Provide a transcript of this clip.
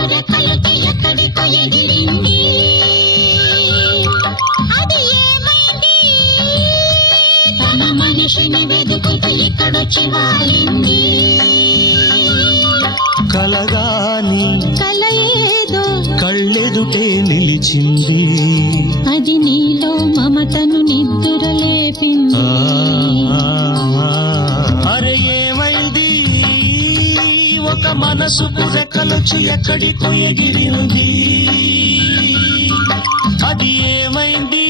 రెక్కలకి ఎక్కడికో ఎగిరింది. అది ఏమైంది? తన మనిషిని వెతుకుతూ ఇక్కడొచ్చి వాలింది. కలగాని కల ఏదో కళ్ళెదుటే నిలిచింది. అది నీలో మమతను నిద్దురలేపింది. అరే ఏమైంది? ఒక మనసుకు రెక్కలొచ్చి ఎక్కడికో ఎగిరింది. అది ఏమైంది?